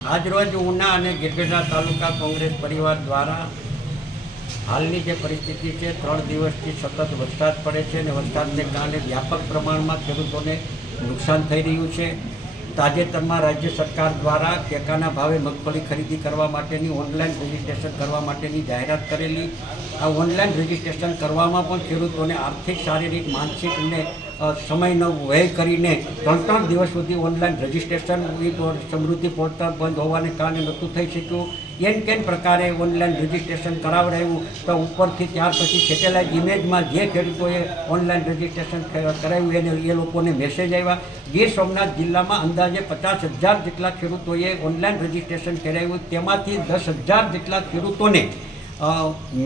આજરોજ ઉના અને ગિરગઢા તાલુકા કોંગ્રેસ પરિવાર દ્વારા હાલની જે પરિસ્થિતિ છે, ત્રણ દિવસથી સતત વરસાદ પડે છે અને વરસાદને કારણે વ્યાપક પ્રમાણમાં ખેડૂતોને નુકસાન થઈ રહ્યું છે. તાજેતરમાં રાજ્ય સરકાર દ્વારા ટેકાના ભાવે મગફળી ખરીદી કરવા માટેની ઓનલાઈન રજીસ્ટ્રેશન કરવા માટેની જાહેરાત કરેલી. આ ઓનલાઈન રજીસ્ટ્રેશન કરવામાં પણ ખેડૂતોને આર્થિક, શારીરિક, માનસિક અને સમયનો વ્યય કરીને ત્રણ ત્રણ દિવસ સુધી ઓનલાઈન રજીસ્ટ્રેશન સમૃદ્ધિ પોર્ટલ બંધ હોવાને કારણે નહોતું થઈ શક્યું. એન કેન પ્રકારે ઓનલાઈન રજીસ્ટ્રેશન કરાવડાવ્યું તો ઉપરથી ત્યાર પછી સેટેલાઇટ ઇમેજમાં જે ખેડૂતોએ ઓનલાઈન રજીસ્ટ્રેશન કરાવ્યું એને એ લોકોને મેસેજ આવ્યા. ગીર સોમનાથ જિલ્લામાં અંદાજે પચાસ હજાર જેટલા ખેડૂતોએ ઓનલાઈન રજીસ્ટ્રેશન કરાવ્યું તેમાંથી દસ હજાર જેટલા ખેડૂતોને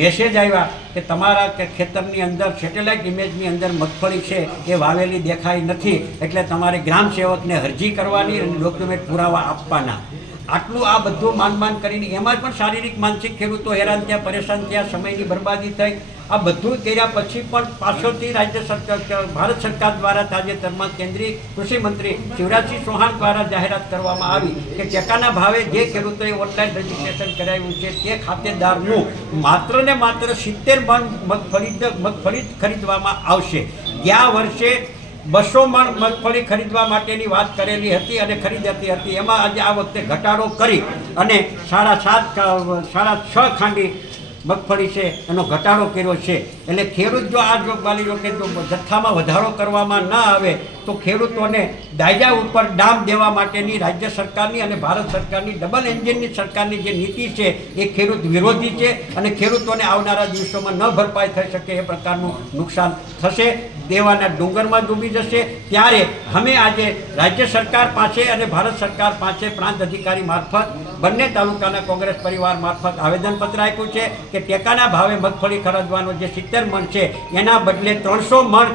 મેસેજ આવ્યા કે તમારા કે ખેતરની અંદર સેટેલાઇટ ઇમેજની અંદર મગફળી છે, એ વાવેલી દેખાઈ નથી, એટલે તમારે ગ્રામ સેવકને અરજી કરવાની અને ડોક્યુમેન્ટ પુરાવા આપવાના. આટલું આ બધું માન માન કરીને, એમાં પણ શારીરિક, માનસિક ખેડૂતો હેરાન થયા, પરેશાન થયા, સમયની બરબાદી થઈ. આ બધું કર્યા પછી પણ પાછળથી રાજ્ય સરકાર ભારત સરકાર દ્વારા તાજેતરમાં કેન્દ્રીય કૃષિ મંત્રી શિવરાજસિંહ ચૌહાણ દ્વારા જાહેરાત કરવામાં આવી કે ટેકાના ભાવે જે ખેડૂતોએ ઓનલાઈન રજીસ્ટ્રેશન કરાવ્યું છે તે ખાતેદારનું માત્ર ને માત્ર સિત્તેર મગફળી મગફળી ખરીદવામાં આવશે. ગયા વર્ષે બસો મણ મગફળી ખરીદવા માટેની વાત કરેલી હતી અને ખરીદાતી હતી. એમાં આજે આ વખતે ઘટાડો કરી અને સાડા સાત સાડા છ ખાંડી મગફળી છે, એનો ઘટાડો કર્યો છે. એટલે ખેડૂત જો આ માની લો કે જથ્થામાં વધારો કરવામાં ન આવે, તો ખેડૂતોને દાયજા ઉપર ડામ દેવા માટેની રાજ્ય સરકારની અને ભારત સરકારની ડબલ એન્જિનની સરકારની જે નીતિ છે, એ ખેડૂત વિરોધી છે અને ખેડૂતોને આવનારા દિવસોમાં ન ભરપાઈ થઈ શકે એ પ્રકારનું નુકસાન થશે. દેવાના ડુંગરમાં ડૂબી જશે. ત્યારે અમે આજે રાજ્ય સરકાર પાસે અને ભારત સરકાર પાસે પ્રાંત અધિકારી મારફત, બંને તાલુકાના કોંગ્રેસ પરિવાર મારફત આવેદનપત્ર આપ્યું છે. કે ટેકાના ભાવે મગફળી ખરીદવાનો જે સિત્તેર મણ છે, એના બદલે ત્રણસો મણ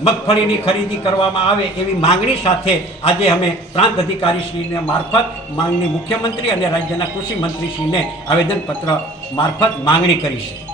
મગફળીની ખરીદી કરવામાં આવે એવી માંગણી સાથે આજે અમે પ્રાંત અધિકારીશ્રીને મારફત માંગણી મુખ્યમંત્રી અને રાજ્યના કૃષિ મંત્રીશ્રીને આવેદનપત્ર મારફત માંગણી કરી છે.